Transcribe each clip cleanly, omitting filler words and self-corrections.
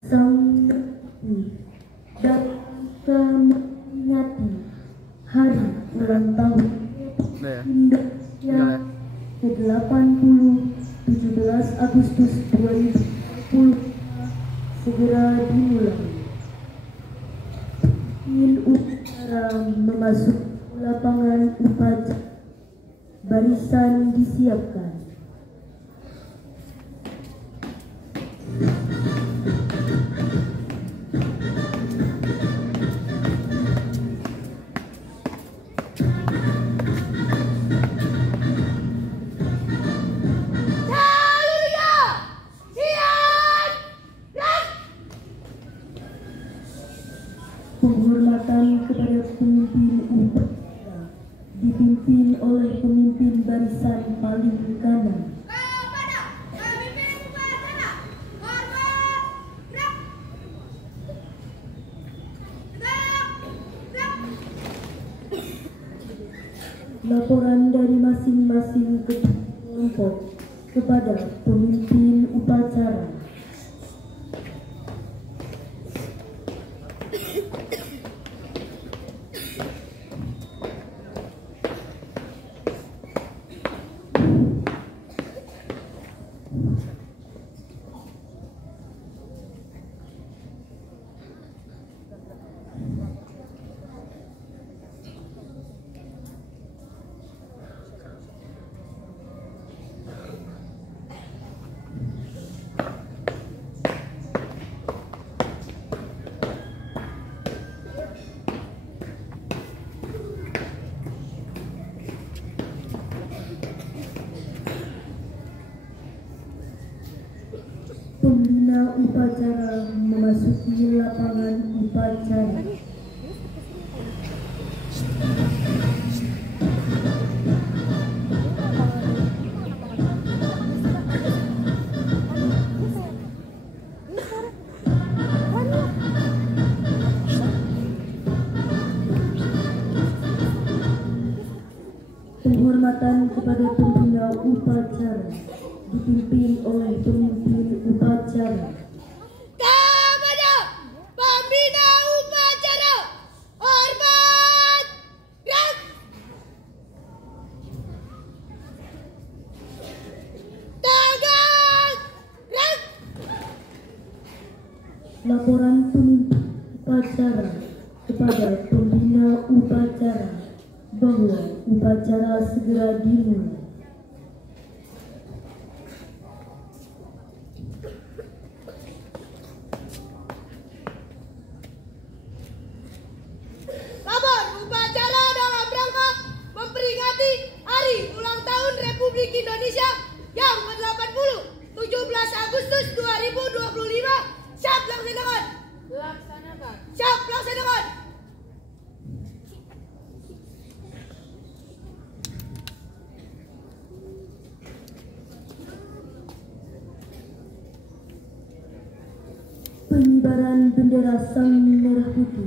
sang dan memperingati hari ulang tahun Indonesia ke-80 17 Agustus 2020 segera dimulai. Upacara memasuki lapangan upacara, barisan disiapkan. Penghormatan kepada pemimpin upacara dipimpin oleh pemimpin barisan paling kanan. Kepada pemimpin upacara, hormat, gerak. Laporan dari masing-masing kelompok kepada pemimpin upacara. Pembina upacara memasuki lapangan upacara. Penghormatan kepada pembina upacara dipimpin oleh pemimpin upacara. Kepada pembina upacara, hormat, gerak. Tegak, gerak. Laporan pemimpin upacara kepada pembina upacara bahwa upacara segera dimulai. Lapor upacara dalam rangka memperingati Hari Ulang Tahun Republik Indonesia yang ke-80 17 Agustus 2025. Siap laksanakan. Siap laksanakan. Pengibaran bendera Sang Merah Putih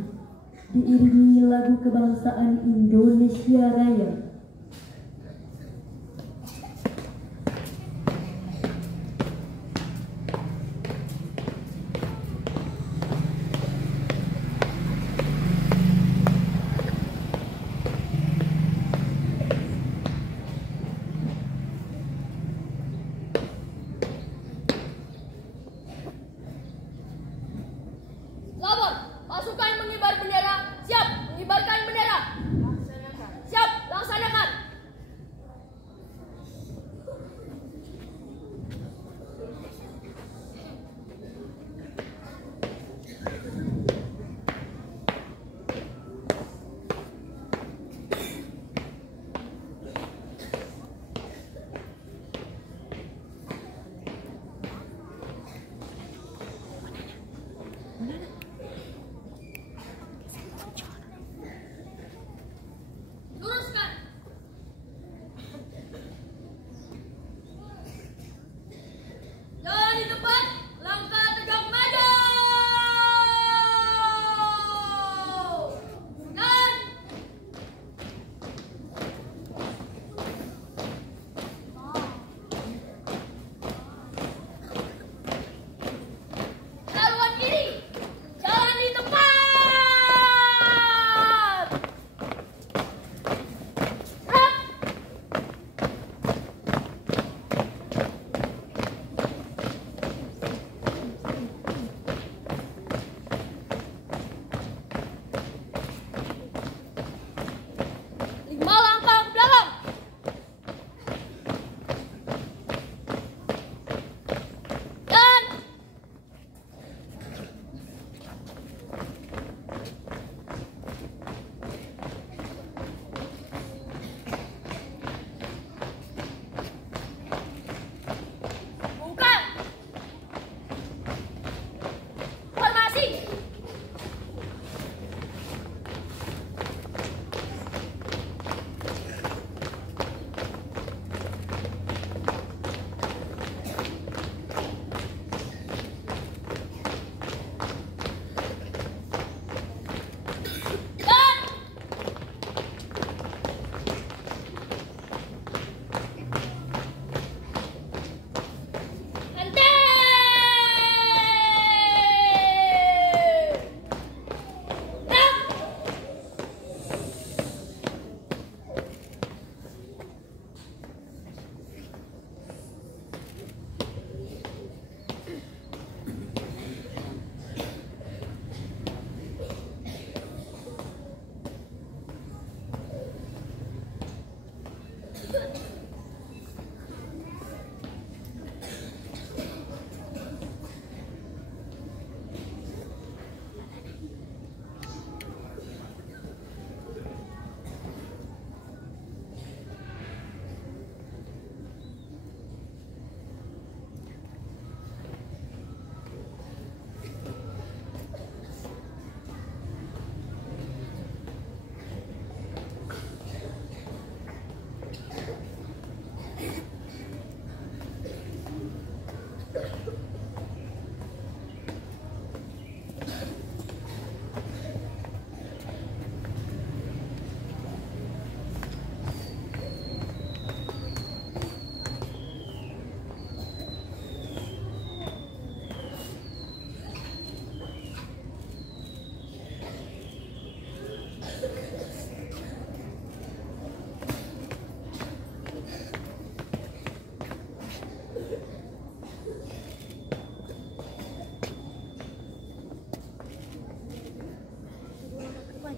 diiringi lagu kebangsaan Indonesia Raya. Lapor, pasukan mengibar bendera, siap mengibarkan bendera. Siap, laksanakan.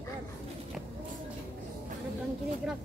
Kanan kiri gerak.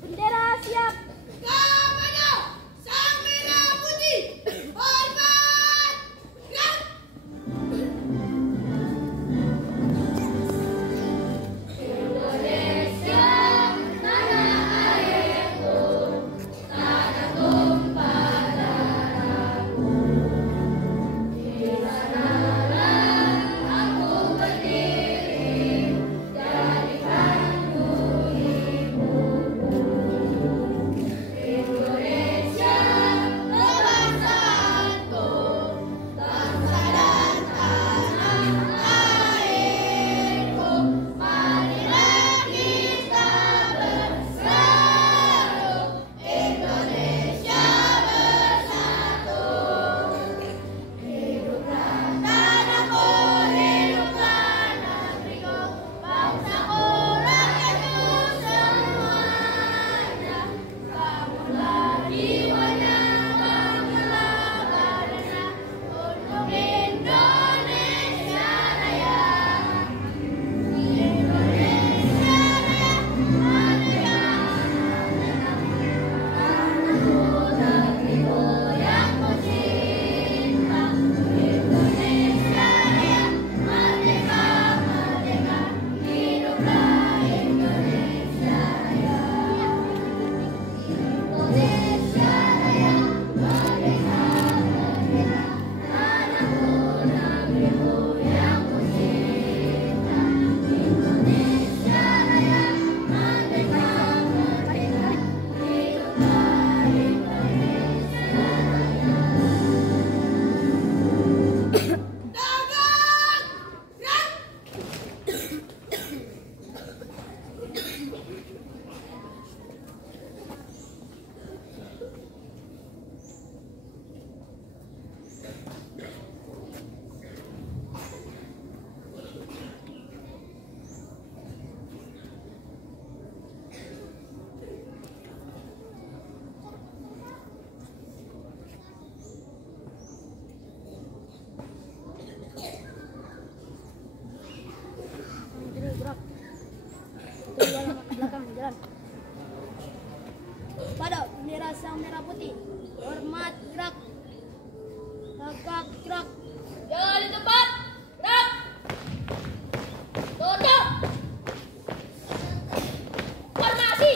Bendera siap. Kamano, sang merah putih, hormat, gerak. Indonesia, tanah airku, tanah tumpah darahku. Di sanalah aku berdiri, jadikanku ibuku. Indonesia, kebangsaanku, bangsa dan tanah airku. Marilah kita bersatu, Indonesia bersatu. Hiduplah tanahku, hiduplah negeriku, bangsaku, rakyatku semuanya. Bangunlah jiwanya, bangunlah badannya, untuk Indonesia Raya. Indonesia Raya, merdeka, tanahku, negeriku yang ku cinta. Indonesia Raya, merdeka, merdeka, hiduplah Indonesia Raya. Indonesia Raya, merdeka, merdeka, tanahku, negeriku yang ku cinta. Indonesia Raya, merdeka, merdeka, hiduplah Indonesia Raya. Tegak, gerak. Kiri gerak. Itu belakang jalan. Pada bendera sang merah putih, hormat, gerak. Tegak, gerak. Jangan di tempat. Gerak. Tunduk. Formasi.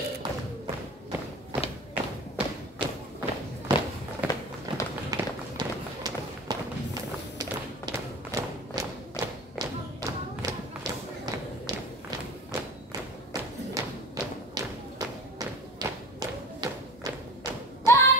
Dan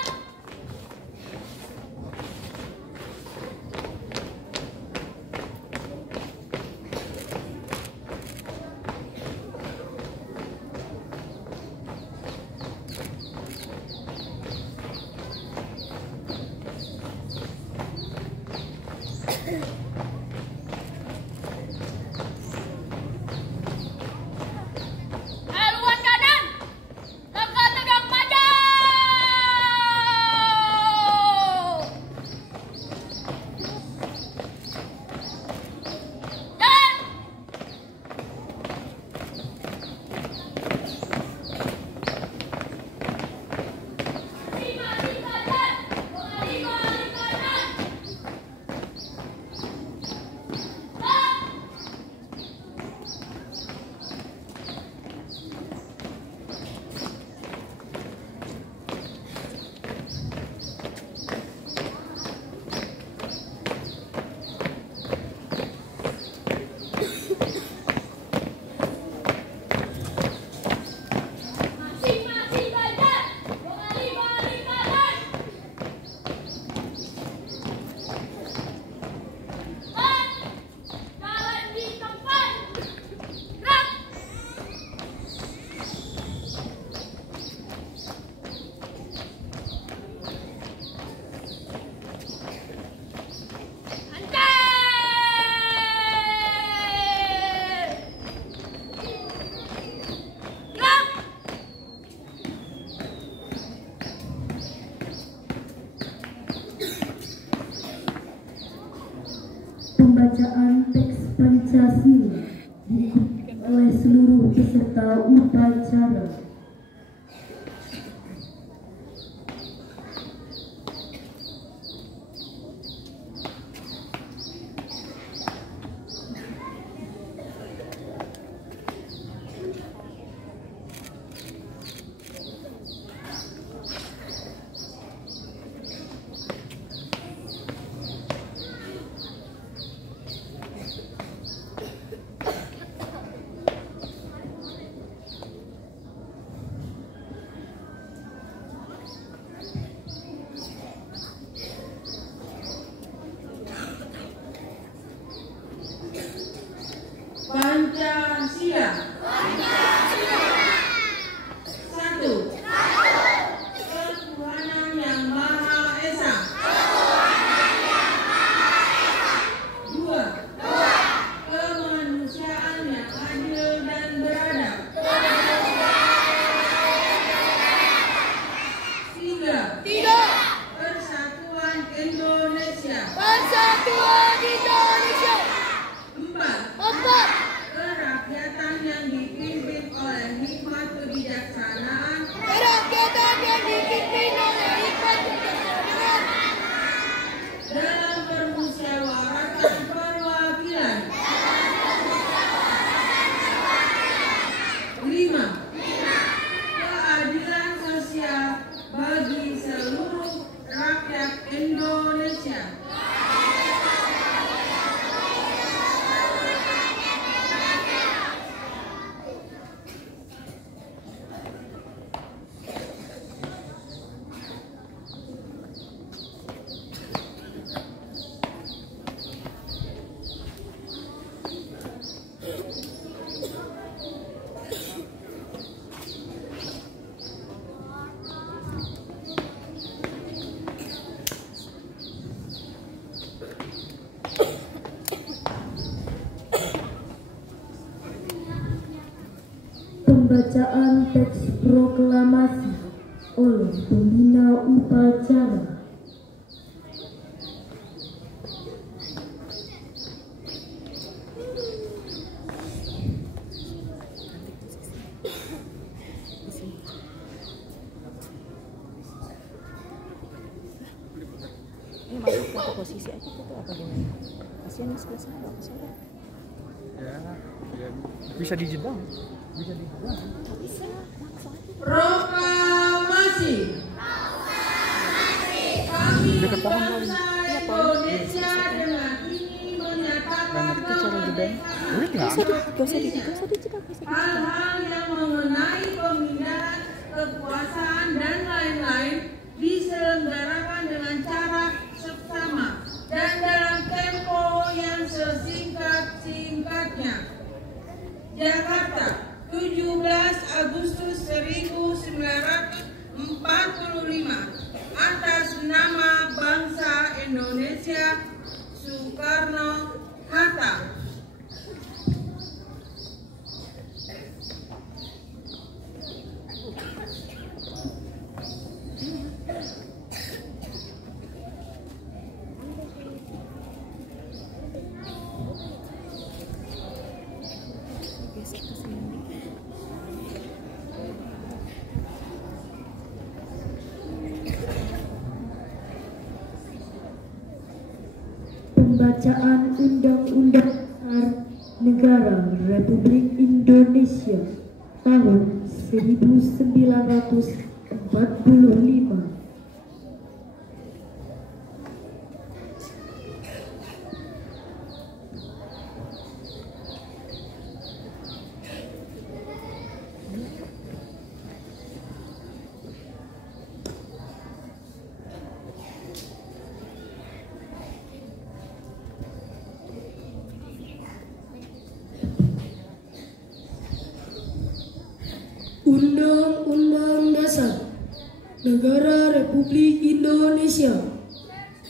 oleh seluruh peserta upacara. Pancasila. Satu. Ketuhanan yang Maha Esa. Dua. Kemanusiaan yang adil dan beradab. Tiga. Persatuan Indonesia. Empat. Kerakyatan yang dipimpin oleh hikmat kebijaksanaan. Dalam permusyawaratan perwakilan. 5. Keadilan sosial bagi seluruh rakyat Indonesia. Pembacaan teks proklamasi oleh pembina upacara. Ini masuk ke posisi aja gitu apa gimana? Kasihan yang sebelah sana, apa sana? Ya, bisa dijedang. Bisa, maksa aja. Proklamasi. Kami Dekat pohon kali. bangsa Indonesia dengan ini menyatakan kemerdekaan. Gak usah dijedang. Hal-hal yang mengenai pemindahan kekuasaan dan lain-lain diselenggarakan dengan cara seksama dan dalam tempo yang sesingkat-singkatnya. Jakarta, 17 Agustus 1945. Atas nama bangsa Indonesia, Soekarno-Hatta. Pembacaan Undang-Undang Dasar Negara Republik Indonesia tahun 1945. Undang-Undang Dasar Negara Republik Indonesia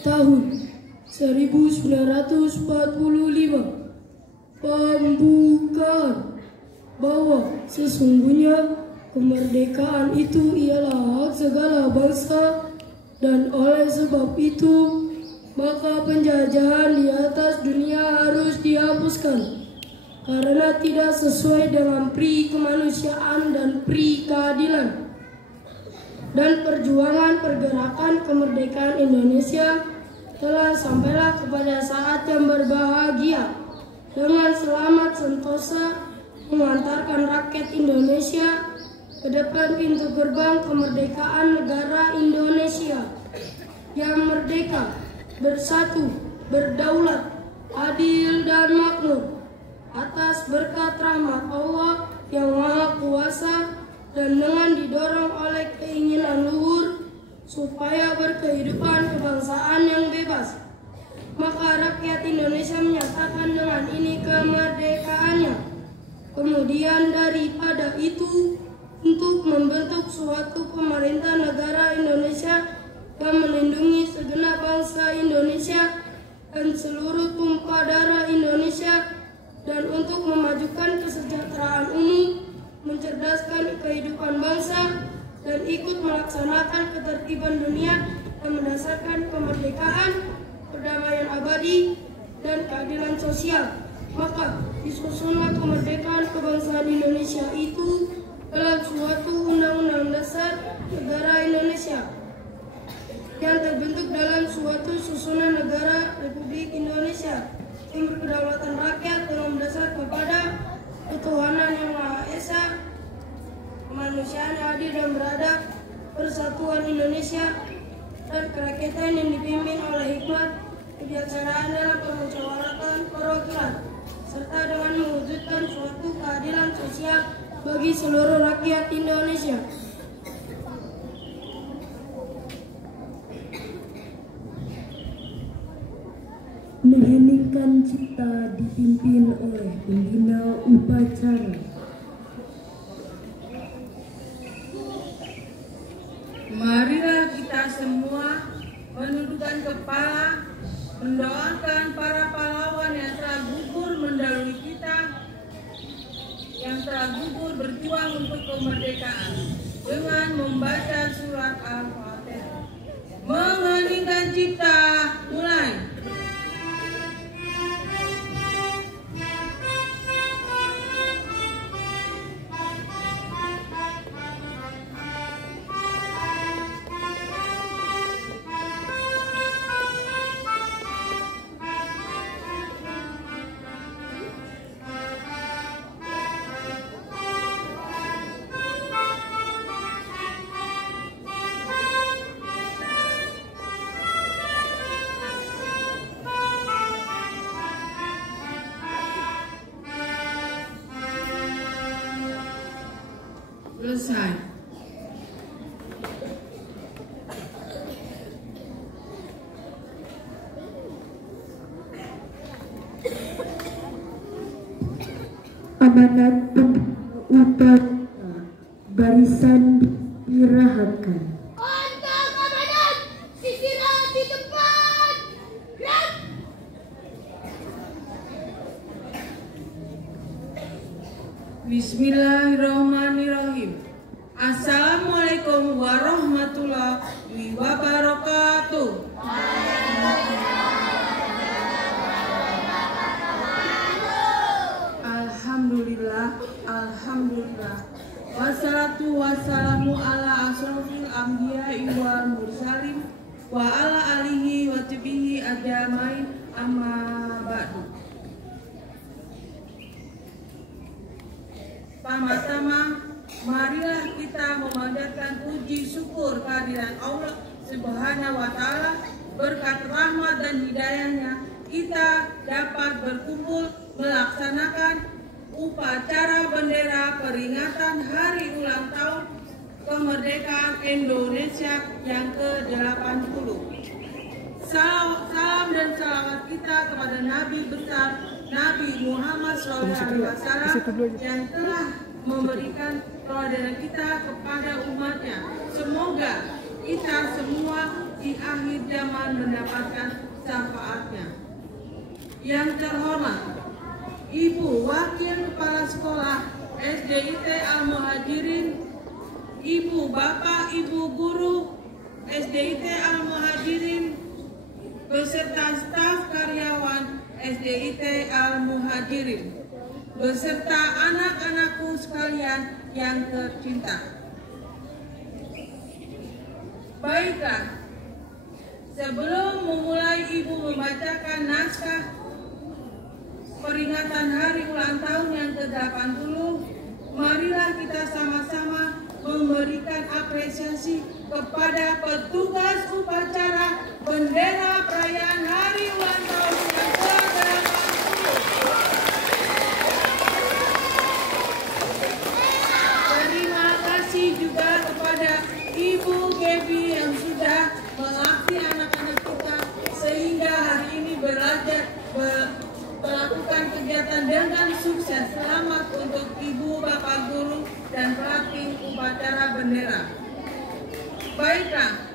tahun 1945. Pembukaan bahwa sesungguhnya kemerdekaan itu ialah hak segala bangsa dan oleh sebab itu maka penjajahan di atas dunia harus dihapuskan. karena tidak sesuai dengan pri kemanusiaan dan pri keadilan. Dan perjuangan pergerakan kemerdekaan Indonesia telah sampailah kepada saat yang berbahagia dengan selamat sentosa mengantarkan rakyat Indonesia ke depan pintu gerbang kemerdekaan negara Indonesia yang merdeka, bersatu, berdaulat, adil dan makmur atas berkat rahmat Allah yang Maha Kuasa dan dengan didorong oleh keinginan luhur supaya berkehidupan kebangsaan yang bebas. Maka rakyat Indonesia menyatakan dengan ini kemerdekaannya. Kemudian daripada itu, untuk membentuk suatu pemerintah negara Indonesia yang melindungi segenap bangsa Indonesia dan seluruh tumpah darah Indonesia, dan untuk memajukan kesejahteraan umum, mencerdaskan kehidupan bangsa, dan ikut melaksanakan ketertiban dunia dan mendasarkan kemerdekaan, perdamaian abadi, dan keadilan sosial. Maka disusunlah kemerdekaan kebangsaan Indonesia itu dalam suatu undang-undang dasar negara Indonesia yang terbentuk dalam suatu susunan negara Republik Indonesia yang berkedaulatan rakyat dengan berdasar kepada ketuhanan yang Maha Esa, kemanusiaan yang adil dan beradab, persatuan Indonesia, dan kerakyatan yang dipimpin oleh hikmat, kebijaksanaan dalam permusyawaratan perwakilan, serta dengan mewujudkan suatu keadilan sosial bagi seluruh rakyat Indonesia. Mengheningkan cipta dipimpin oleh pembina upacara. Marilah kita semua menundukkan kepala, mendoakan para pahlawan yang telah gugur mendahului kita, yang telah gugur berjuang untuk kemerdekaan, dengan membaca surat Al-Fatihah. Mengheningkan cipta, mulai. Selesai. Amanat upacara barisan dirahkan. Kontak amanat, istirahat di tempat. Gerak. Bismillahirrahmanirrahim. Assalamualaikum warahmatullahi wabarakatuh. Alhamdulillah, alhamdulillah. Wassalatu wassalamu ala asrofil anbiya'i wal mursalin wa ala alihi wa sahbihi ajmain, amma ba'du. Pertama-tama, marilah kita memanjatkan puji syukur kehadiran Allah Subhanahu wa Ta'ala. Berkat rahmat dan hidayahnya, kita dapat berkumpul melaksanakan upacara bendera peringatan Hari Ulang Tahun Kemerdekaan Indonesia yang ke-80. Salam dan salawat kita kepada Nabi besar Nabi Muhammad SAW yang telah memberikan teladan kita kepada umatnya. Semoga kita semua di akhir zaman mendapatkan syafaatnya. Yang terhormat Ibu Wakil Kepala Sekolah SDIT Al-Muhajirin, Ibu Bapak Ibu Guru SDIT Al-Muhajirin, beserta staf karyawan SDIT Al-Muhajirin, beserta anak-anakku sekalian yang tercinta. Baiklah, sebelum memulai Ibu membacakan naskah peringatan hari ulang tahun yang ke-80, marilah kita sama-sama memberikan apresiasi kepada petugas upacara bendera perayaan hari ulang tahun yang ke-80. Terima kasih juga kepada Ibu Gaby yang sudah melatih anak-anak kita sehingga hari ini melakukan kegiatan dengan sukses. Selamat untuk Ibu, Bapak Guru, dan pelatih upacara bendera. Baiklah,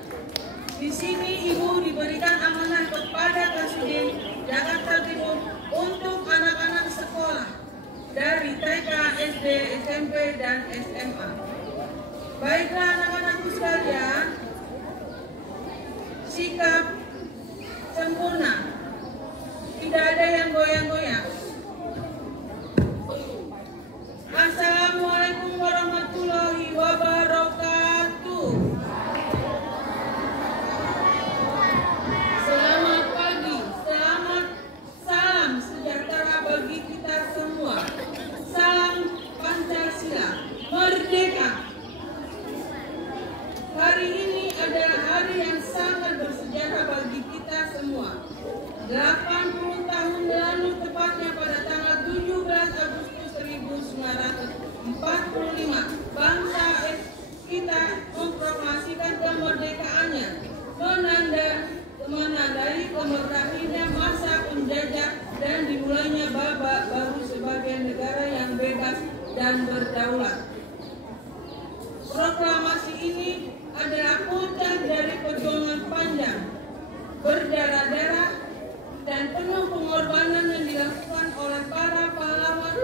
di sini Ibu diberikan amanah kepada Kasudin Jakarta Timur untuk anak-anak sekolah dari TK, SD, SMP, dan SMA. Baiklah anak-anakku sekalian, sikap sempurna, tidak ada yang goyang-goyang. Assalamualaikum warahmatullahi wabarakatuh. Selamat pagi, selamat salam sejahtera bagi kita semua. Salam Pancasila, merdeka. Hari ini adalah hari yang sangat bersejarah bagi kita semua. 80 tahun lalu, tepatnya pada tanggal 17 Agustus 1945, bangsa kita memproklamasikan kemerdekaannya, menandai berakhirnya masa penjajah dan dimulainya babak baru sebagai negara yang bebas dan berdaulat. Proklamasi ini adalah puncak dari perjuangan panjang, berdarah-darah, dan penuh pengorbanan yang dilakukan oleh para pahlawan,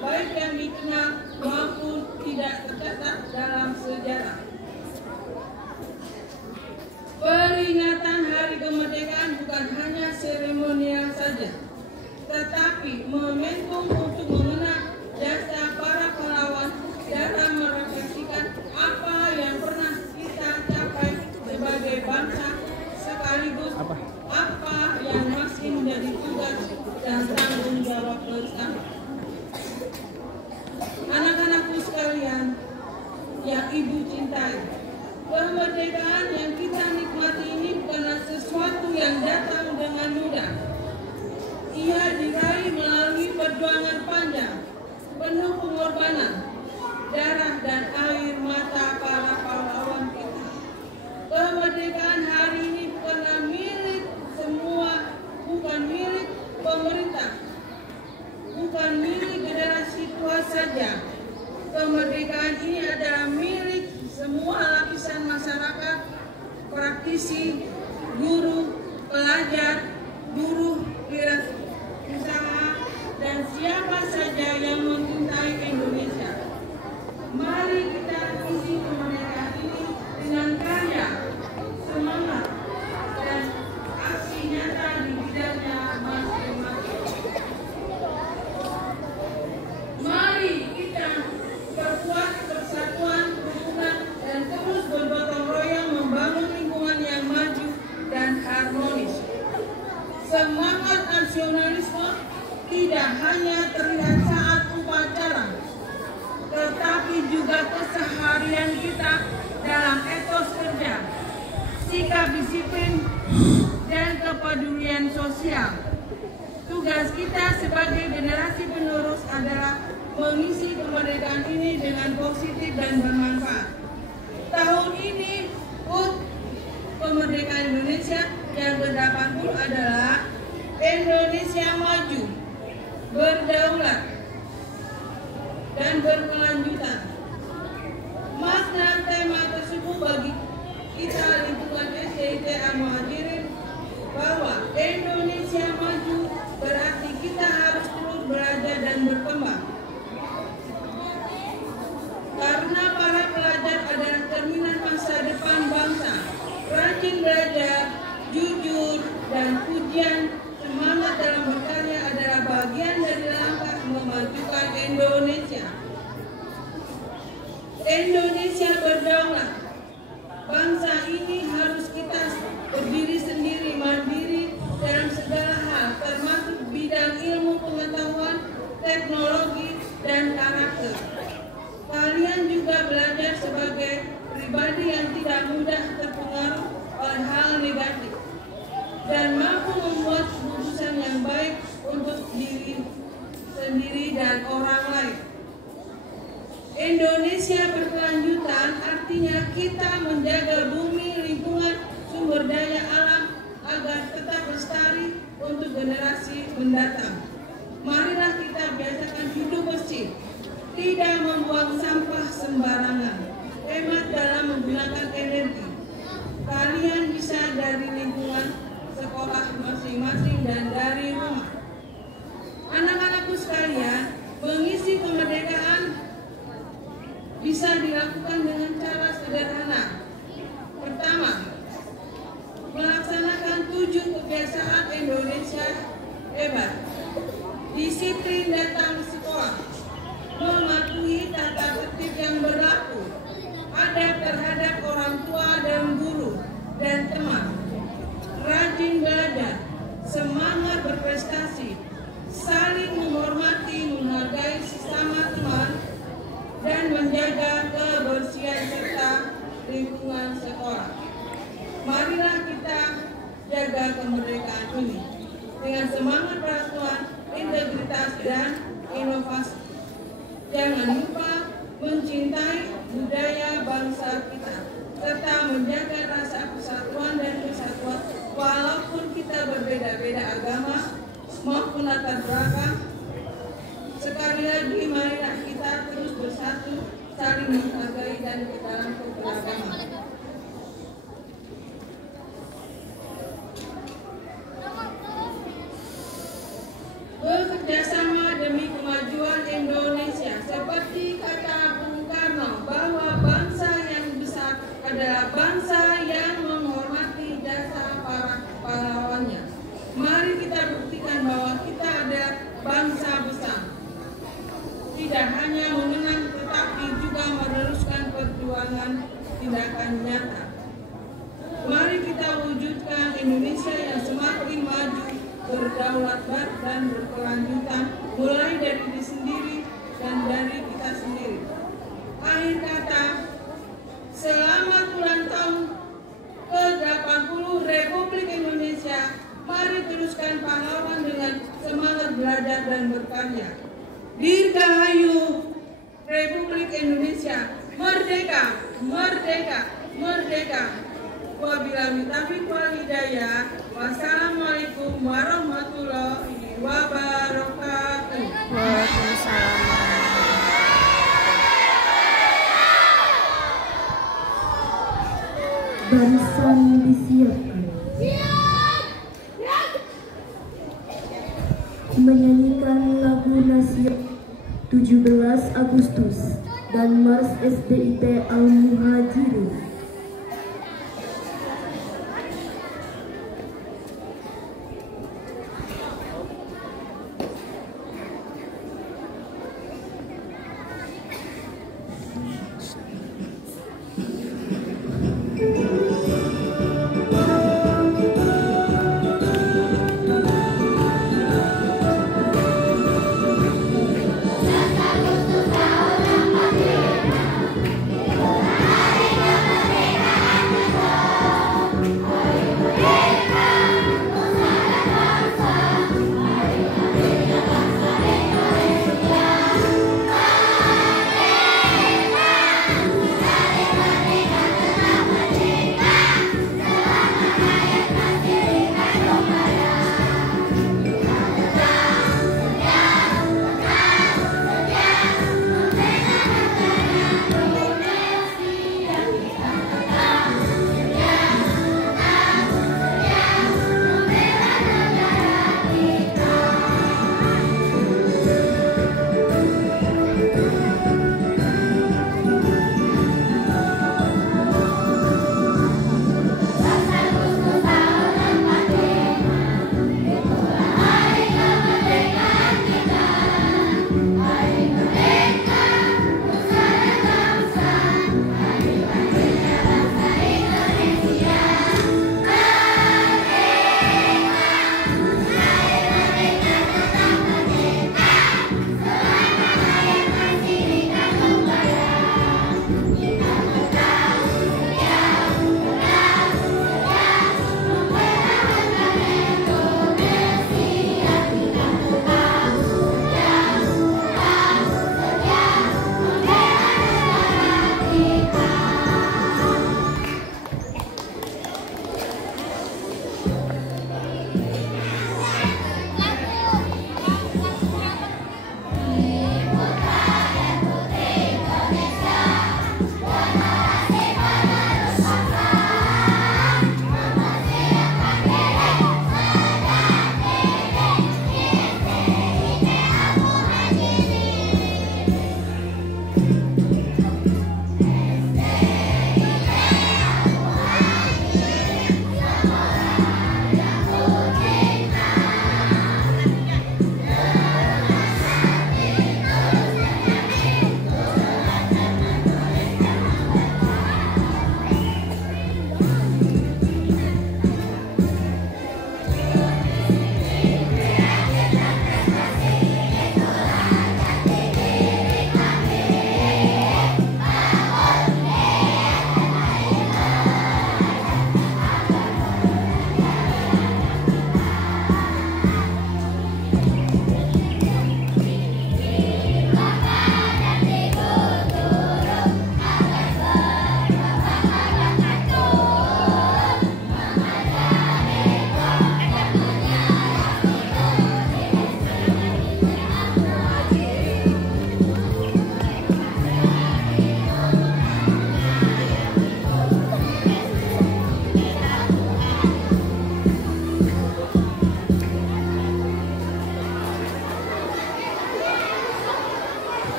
baik yang dikenal maupun tidak tercatat dalam sejarah. Peringatan Hari Kemerdekaan bukan hanya seremonial saja, tetapi momentum untuk mengenang jasa para pahlawan dalam merefleksikan apa yang pernah kita capai sebagai bangsa, sekaligus apa yang masih menjadi tugas dan tanggung jawab bersama. Anak-anakku sekalian yang Ibu cintai, kemerdekaan yang kita nikmati ini bukanlah sesuatu yang datang dengan mudah. Ia diraih melalui perjuangan panjang, penuh pengorbanan, darah dan air mata para pahlawan kita. Kemerdekaan hari ini bukanlah milik semua, bukan milik pemerintah, bukan milik generasi tua saja. Kemerdekaan ini adalah milik semua lapisan masyarakat, praktisi, guru, pelajar, buruh, wirausaha, dan siapa saja yang mencintai Indonesia. Mari kita isi kemerdekaan ini dengan karya, semangat, dan aksi nyata di bidangnya masing-masing. Mari kita perkuat persatuan, kerukunan, dan terus bergotong royong membangun lingkungan yang maju dan harmonis. Semangat nasionalisme tidak hanya terlihat saat upacara, tetapi juga keseharian kita dalam etos kerja, sikap disiplin, dan kepedulian sosial. Tugas kita sebagai generasi penerus adalah mengisi kemerdekaan ini dengan positif dan bermanfaat. Tahun ini HUT kemerdekaan Indonesia yang ke-80 adalah Indonesia maju, berdaulat, dan berkelanjutan. Makna tema tersebut bagi kita lingkungan SDIT Al-Muhajirin bahwa Indonesia maju berarti kita harus terus belajar dan berkembang. Karena para pelajar adalah cerminan masa depan bangsa, rajin belajar, jujur, dan pujian semangat dalam berkarya adalah bagian dari langkah Indonesia berkelanjutan artinya kita menjaga bumi, lingkungan, sumber daya alam agar tetap lestari untuk generasi mendatang. Marilah kita biasakan hidup bersih, tidak membuang sampah sembarangan, hemat dalam menggunakan energi. Kalian bisa dari lingkungan sekolah masing-masing dan dari rumah. Anak-anakku sekalian, mengisi kemerdekaan bisa dilakukan dengan cara sederhana. Pertama, melaksanakan 7 kebiasaan Indonesia hebat. Disiplin datang sekolah, mematuhi tata tertib yang berlaku, adab terhadap orang tua dan guru dan teman, rajin belajar, semangat berprestasi, saling menghormati, menghargai sesama teman, dan menjaga kebersihan serta lingkungan sekolah. Marilah kita jaga kemerdekaan ini dengan semangat persatuan, integritas, dan inovasi. Jangan lupa mencintai budaya bangsa kita, serta menjaga rasa persatuan dan kesatuan walaupun kita berbeda-beda agama maupun latar belakang. Sekali lagi, marilah kita terus bersatu, saling menghargai dan ke dalam keberagaman. Bekerjasama demi kemajuan Indonesia, seperti kata Bung Karno bahwa bangsa yang besar adalah bangsa yang menghormati jasa para pahlawannya. Mari kita buktikan bahwa kita adalah bangsa besar. Tidak hanya mengenang tetapi juga meneruskan perjuangan tindakan nyata. Mari kita wujudkan Indonesia yang semakin maju, berdaulat dan berkelanjutan, mulai dari diri sendiri dan dari kita sendiri. Akhir kata, selamat ulang tahun ke-80 Republik Indonesia. Mari teruskan pahlawan dengan semangat belajar dan berkarya. Dirgahayu Republik Indonesia, merdeka, merdeka, merdeka. Wabillahi taufiq wal hidayah. Wassalamualaikum warahmatullahi wabarakatuh. Waalaikumsalam. Barisan disiapkan. Menyanyikan lagu nasihat 17 Agustus dan Mars SDIP Al-Muhajirin. Agustus tahun 45.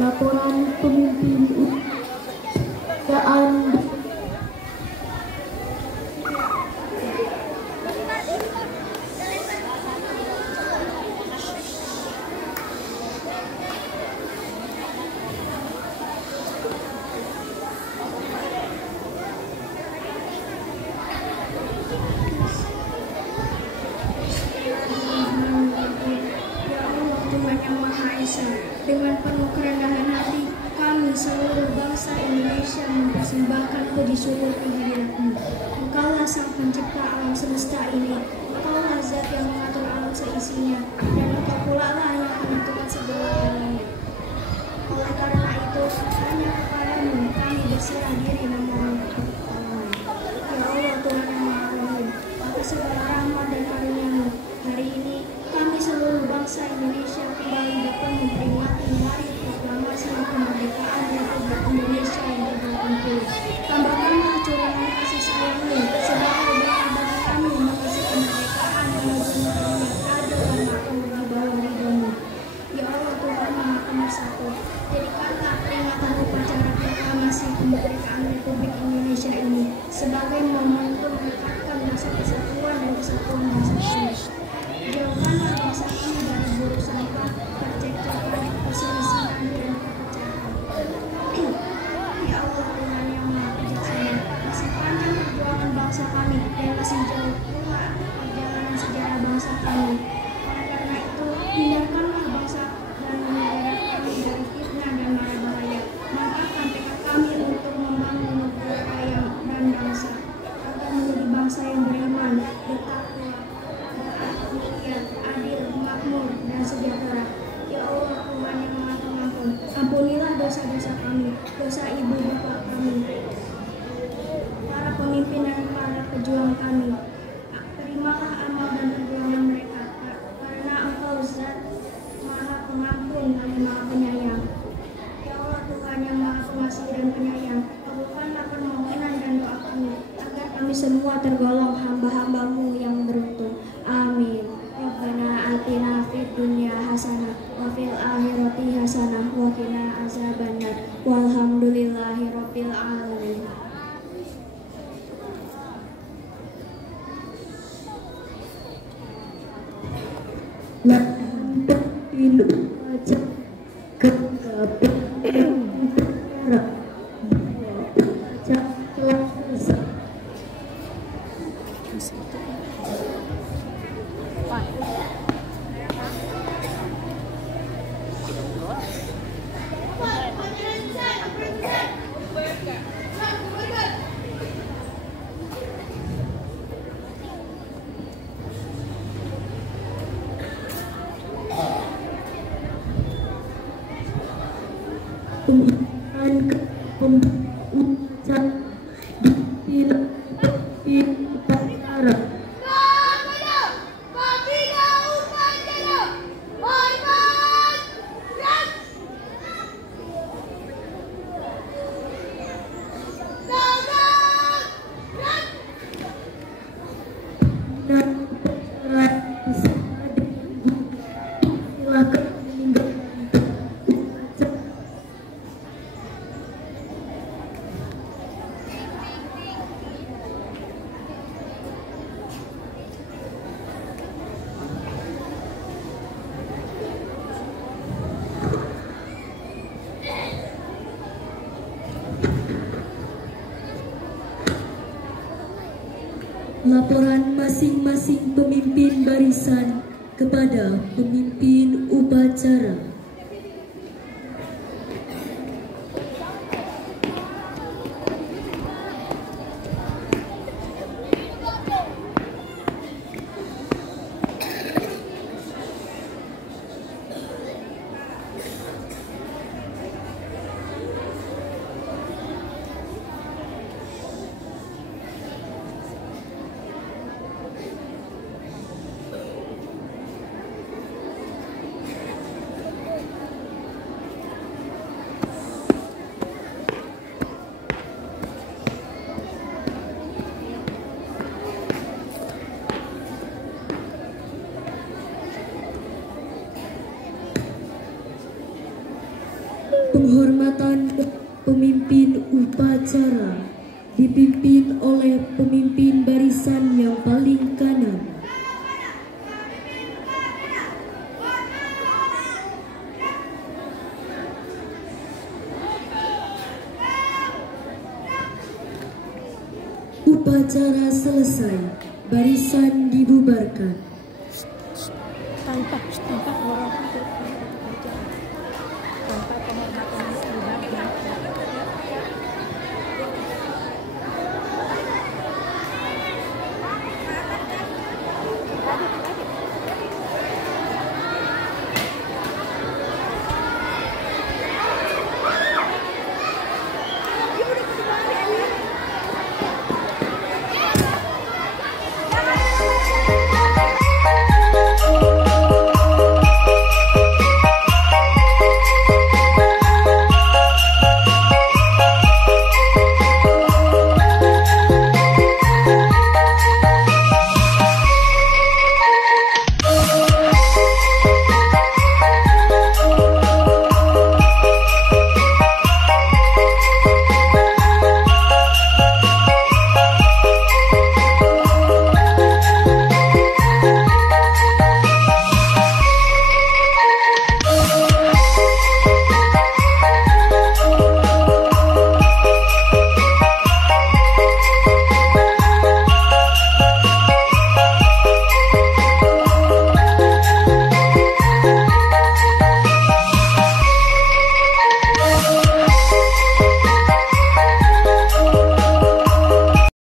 Laporan pemimpin dan dengan penuh kerendahan hati, kami seluruh bangsa Indonesia mempersembahkan puji syukur kehadirat-Mu. Engkaulah Sang Pencipta alam semesta ini, Engkaulah Zat yang mengatur alam seisinya, dan Engkau pula lah yang menentukan segala-galanya. Oleh karena itu, hanya kepadamu kami berserah diri memohon pertolongan. Ya Allah Tuhan yang Maha Rahim, atas segala rahmat dan karunia-Mu, hari ini kami seluruh bangsa Indonesia kembali dapat memperingati Hari Proklamasi Kemerdekaan Republik Indonesia yang ke-70. Tambahkanlah curahan kasih sayang-Mu sebagai bekal bagi kami mengisi kemerdekaan menuju negeri yang adil dan makmur di bawah ridho-Mu. Ya Allah Tuhan Maha Pemersatu, jadikanlah peringatan upacara proklamasi kemerdekaan Republik Indonesia ini sebagai momentum meningkatkan rasa persatuan dan kesatuan bangsa kami. Jauhkanlah bangsa kami dari buruk sampah, percekcokan, perselisihan, dan perpecahan. Ya Allah Tuhan yang Maha Bijaksana, masih panjang perjuangan bangsa kami dan masih jauh pula perjalanan sejarah bangsa kami. Oleh karena itu, hindarkanlah bangsa dan negara kami dari fitnah dan mara bahaya. Mantapkan tekad kami untuk membangun negara dan bangsa agar menjadi bangsa yang beriman, bertakwa, adil, makmur, dan sejahtera. Ya Allah Tuhan yang Maha Pengampun, ampunilah dosa-dosa kami, dosa ibu bapak kami, para pemimpin dan para pejuang kami. Terimalah amal dan perjuangan mereka, karena Engkau Zat Maha Pengampun dan Maha Penyayang. Ya Allah Tuhan yang Maha Pengasih dan Penyayang, kabulkanlah permohonan dan doa kami, agar kami semua tergolong hamba-hamba-Mu yang beruntung. Amin. Rabbana atina fid dunya hasanah wa fil akhirati hasanah wa qina azabannar. Walhamdulillahirabbil alamin. Laporan masing-masing pemimpin barisan kepada pemimpin upacara. Penghormatan pemimpin upacara dipimpin oleh pemimpin barisan yang paling kanan. Upacara selesai, barisan dibubarkan.